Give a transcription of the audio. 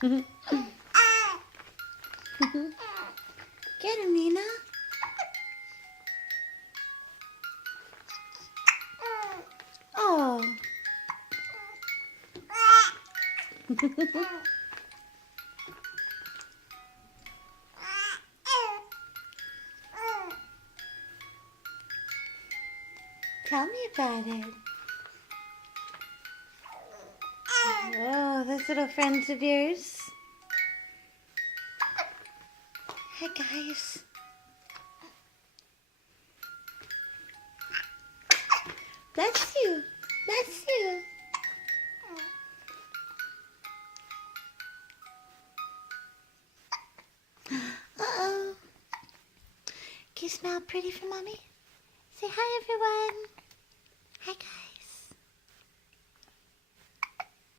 Get him, Nina. Oh. Tell me about it. Oh, those little friends of yours. Hi, guys. Bless you. Bless you. Uh-oh. Can you smell pretty for Mommy? Say hi, everyone. Hi, guys.